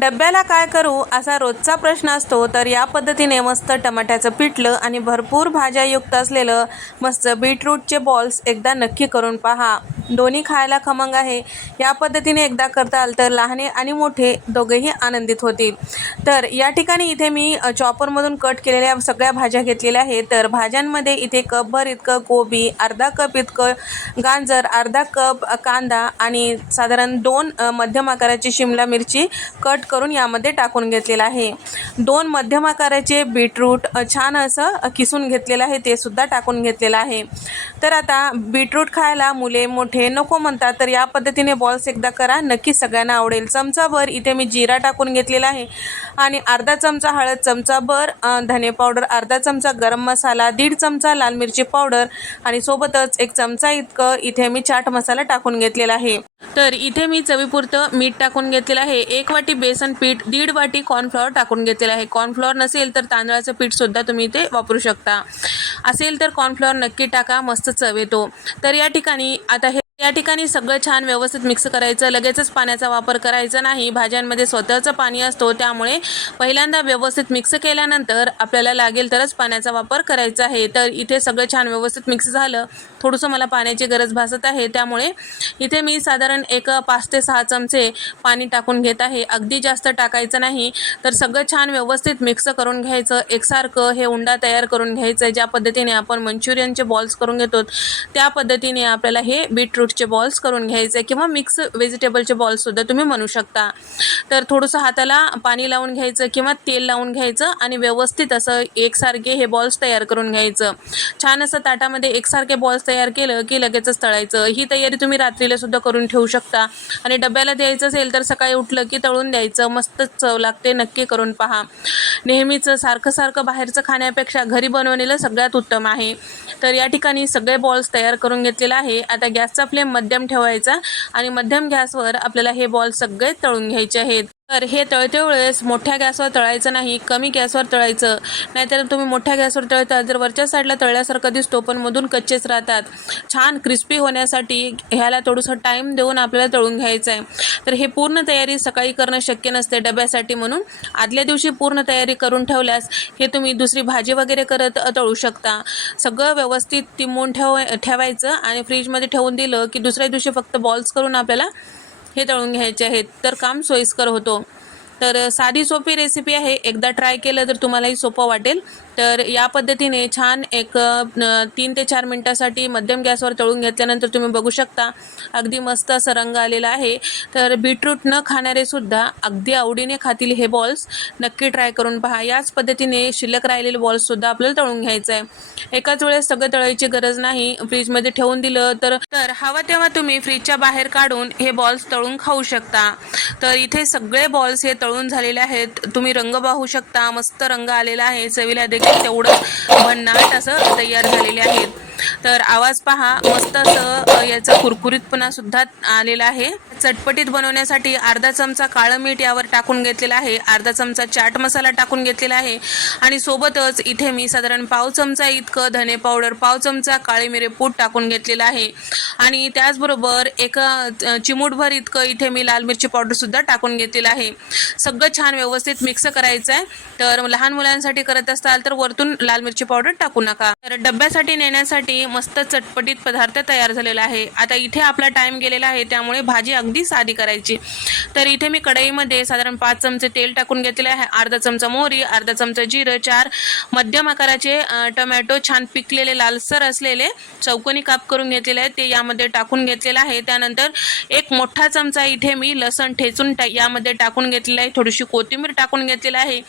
डब्याला काय करू असा रोजचा प्रश्न असतो तर या पद्धतीने मस्त टमाट्याचं पिठलं आणि भरपूर भाज्यायुक्त असलेलं मस्त बीटरूटचे बॉल्स एकदा नक्की करून पहा. दोन्ही खायला खमंग आहे. या पद्धतीने एकदा करताल तर लहाने आणि मोठे दोघेही आनंदित होतील. तर या ठिकाणी इथे मी चॉपरमधून कट केलेल्या सगळ्या भाज्या घेतलेल्या आहेत. तर भाज्यांमध्ये इथे कपभर इतकं कोबी अर्धा कप इतकं गाजर अर्धा कप कांदा आणि साधारण दोन मध्यम आकाराची शिमला मिरची कट करून यामध्ये टाकून घेतलेलं आहे. दोन मध्यम आकाराचे बीटरूट छान असं किसून घेतलेलं आहे. ते सुद्धा टाकून घेतलेलं आहे. तर आता बीटरूट खायला मुले मोठे नको म्हणतात. तर या पद्धतीने बॉल्स एकदा करा. नक्की सगळ्यांना आवडेल. चमचाभर इथे मी जिरा टाकून घेतलेला आहे. आणि अर्धा चमचा हळद चमचाभर धने पावडर अर्धा चमचा गरम मसाला दीड चमचा लाल मिरची पावडर आणि सोबतच एक चमचा इतकं इथे मी चाट मसाला टाकून घेतलेला आहे. तर इथे मी चवीपुरतं मीठ टाकून घेतलेलं आहे. एक वाटी बेसन पीठ दीड वाटी कॉर्नफ्लॉवर टाकून घेतलेलं आहे. कॉर्नफ्लॉवर नसेल तर तांदळाचं पीठ सुद्धा तुम्ही इथे वापरू शकता. असेल तर कॉर्नफ्लॉवर नक्की टाका. मस्त चव येतो. तर या ठिकाणी आता हे या ठिकाणी सगळं छान व्यवस्थित मिक्स करायचं लगेचच पाण्याचा वापर करायचा नाही. भाज्यांमध्ये स्वतःचं पाणी असतो त्यामुळे पहिल्यांदा व्यवस्थित मिक्स केल्यानंतर आपल्याला लागेल तरच पाण्याचा वापर करायचा आहे. तर इथे सगळं छान व्यवस्थित मिक्स झालं. थोडंसं मला पाण्याची गरज भासत आहे. त्यामुळे इथे मी साधारण एक पाच ते सहा चमचे पाणी टाकून घेत आहे. अगदी जास्त टाकायचं नाही. तर सगळं छान व्यवस्थित मिक्स करून घ्यायचं. एकसारखं हे उंडा तयार करून घ्यायचं आहे. ज्या पद्धतीने आपण मंचुरियनचे बॉल्स करून घेतो त्या पद्धतीने आपल्याला हे बीटरूट बीटरूटचे बॉल्स करून घ्यायचे किंवा मिक्स व्हेजिटेबलचे बॉल्ससुद्धा तुम्ही म्हणू शकता. तर थोडंसं हाताला पाणी लावून घ्यायचं किंवा तेल लावून घ्यायचं आणि व्यवस्थित असं एकसारखे हे बॉल्स तयार करून घ्यायचं. छान असं ताटामध्ये एकसारखे बॉल्स तयार केलं की लगेचच तळायचं. ही तयारी तुम्ही रात्रीला सुद्धा करून ठेवू शकता. आणि डब्याला द्यायचं असेल तर सकाळी उठलं की तळून द्यायचं. मस्त चव लागते नक्की करून पहा. नेहमीच सारखं सारखं बाहेरचं खाण्यापेक्षा घरी बनवलेलं सगळ्यात उत्तम आहे. तर या ठिकाणी सगळे बॉल्स तयार करून घेतलेला आहे. आता गॅसचा फ्लेम मध्यम ठेवायचा आणि मध्यम गॅसवर आपल्याला हे बॉल सगळे तळून घ्यायचे आहेत. तर हे तळते वेळेस मोठ्या गॅसवर तळायचं नाही कमी गॅसवर तळायचं. नाहीतर तुम्ही मोठ्या गॅसवर तळता जर वरच्या साईडला तळल्यासारखं दिसतो पण मधून कच्चेच राहतात. छान क्रिस्पी होण्यासाठी ह्याला थोडंसं टाईम देऊन आपल्याला तळून घ्यायचं आहे तर हे पूर्ण तयारी सकाळी करणं शक्य नसते डब्यासाठी म्हणून. आदल्या दिवशी पूर्ण तयारी करून ठेवल्यास हे तुम्ही दुसरी भाजी वगैरे करत तळू शकता. सगळं व्यवस्थित तिमून ठेव ठेवायचं आणि फ्रीजमध्ये ठेवून दिलं की दुसऱ्या दिवशी फक्त बॉल्स करून आपल्याला हे तळून घ्यायचे आहेत. तर काम सोयीस्कर होतो. तर साधी सोपी रेसिपी आहे. एकदा ट्राय केलं तर तुम्हालाही सोपं वाटेल. तर या पद्धतीने छान एक तीन ते चार मिनटासाठी मध्यम गॅसवर तळून घेतल्यानंतर तुम्ही बघू शकता. अगदी मस्त असा रंग आलेला आहे. तर बीटरूट न खाणारे सुद्धा अगदी आवडीने खातील हे बॉल्स नक्की ट्राय करून पहा. याच पद्धतीने शिल्लक राहिलेले बॉल्ससुद्धा आपल्याला तळून घ्यायचं आहे एकाच वेळेस सगळं तळायची गरज नाही. फ्रीजमध्ये ठेवून दिलं तर तर हवा तेव्हा तुम्ही फ्रीजच्या बाहेर काढून हे बॉल्स तळून खाऊ शकता. तर इथे सगळे बॉल्स हे तळून झालेले आहेत. तुम्ही रंग पाहू शकता. मस्त रंग आलेला आहे. चवीला देखील तेवढंच भन्नाट असं तयार झालेले आहेत. तर आवाज पहा मस्त असं याचा कुरकुरीतपणा सुद्धा आलेला आहे. चटपटीत बनवण्यासाठी अर्धा चमचा काळं मीठ यावर टाकून घेतलेला आहे. अर्धा चमचा चाट मसाला टाकून घेतलेला आहे. आणि सोबतच इथे मी साधारण पाव चमचा इतकं धने पावडर पाव चमचा काळे मिरे पूड टाकून घेतलेला आहे. आणि त्याचबरोबर एक चिमूटभर इतकं इथे मी लाल मिरची पावडर सुद्धा टाकून घेतलेलं आहे. सगळं छान व्यवस्थित मिक्स करायचं आहे तर लहान मुलांसाठी करत असाल तर वरतून लाल मिरची पावडर टाकू नका. तर डब्यासाठी नेण्यासाठी मस्त चटपटीत पदार्थ तयार झालेला आहे. आता इथे आपला टाईम गेलेला आहे त्यामुळे भाजी अगदी साधी करायची. तर इथे मी कढईमध्ये साधारण पाच चमचे तेल टाकून घेतलेले आहे. अर्धा चमचा मोहरी अर्धा चमचा जिरं चार मध्यम आकाराचे टोमॅटो छान पिकलेले लालसर असलेले चौकोनी काप करून घेतलेले आहे ते यामध्ये टाकून घेतलेलं आहे. त्यानंतर एक मोठा चमचा इथे मी लसण ठेचून टा यामध्ये टाकून घेतलेलं आहे. थोडीशी कोथिंबीर टाकून घेतलेला आहे.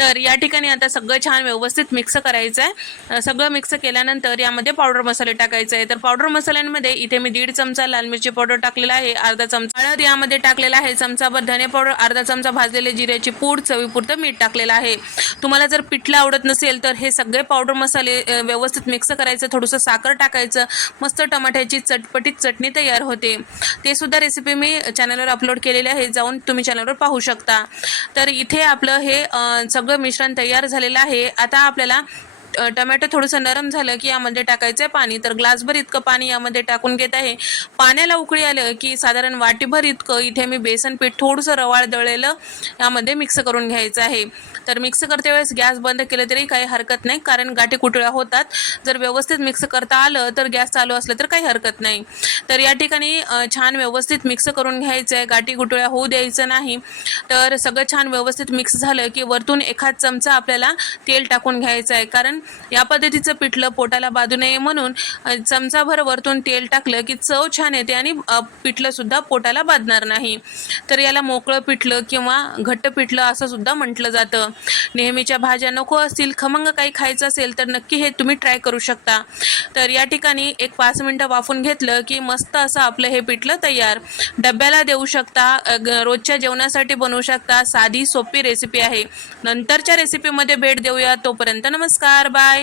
तर या ठिकाणी आता सगळं छान व्यवस्थित मिक्स करायचं आहे सगळं मिक्स केल्यानंतर यामध्ये पावडर मसाले टाकायचे आहे तर पावडर मसाल्यांमध्ये इथे मी दीड चमचा लाल मिरची पावडर टाकलेला आहे अर्धा चमचा हळद यामध्ये टाकलेला आहे चमचाभर धने पावडर अर्धा चमचा भाजलेले जिऱ्याची पूड चवीपुरतं मीठ टाकलेलं आहे. तुम्हाला जर पिठलं आवडत नसेल तर हे सगळे पावडर मसाले व्यवस्थित मिक्स करायचं थोडंसं साखर टाकायचं मस्त टमाट्याची चटपटीत चटणी तयार होते. ते सुद्धा रेसिपी मी चॅनलवर अपलोड केलेली आहे जाऊन तुम्ही चॅनलवर पाहू शकता. तर इथे आपलं हे सगळं मिश्रण तयार झालेलं आहे. आता आपल्याला टमॅटो थोडंसं नरम झालं की यामध्ये टाकायचं आहे पाणी. तर ग्लासभर इतकं पाणी यामध्ये टाकून घेत आहे. पाण्याला उकळी आलं की साधारण वाटीभर इतकं इथे मी बेसन पीठ थोडंसं रवाळ दळलेलं यामध्ये मिक्स करून घ्यायचं आहे. तर मिक्स करते वेळेस गॅस बंद केलं तरी काही हरकत नाही कारण गाठी कुटळ्या होतात. जर व्यवस्थित मिक्स करता आलं तर गॅस चालू असलं तर काही हरकत नाही. तर या ठिकाणी छान व्यवस्थित मिक्स करून घ्यायचं आहे गाठी गुटळ्या होऊ द्यायचं नाही. तर सगळं छान व्यवस्थित मिक्स झालं की वरतून एखाद चमचा आपल्याला तेल टाकून घ्यायचं आहे कारण या पद्धतीचं पिठलं पोटाला बाधू नये म्हणून चमचाभर वरतून तेल टाकलं की चव छान येते आणि पिठलंसुद्धा पोटाला बाधणार नाही. तर याला मोकळं पिठलं किंवा घट्ट पिठलं असं सुद्धा म्हटलं जातं. नेहमीच्या भाज्या नको असतील खमंग काही खायचं असेल तर नक्की हे तुम्ही ट्राय करू शकता. तर या ठिकाणी एक पाच मिनटं वाफून घेतलं की मस्त असं आपलं हे पिठलं तयार. डब्याला देऊ शकता रोजच्या जेवणासाठी बनवू शकता. साधी सोपी रेसिपी आहे. नंतरच्या रेसिपीमध्ये भेट देऊया. तोपर्यंत नमस्कार. বাই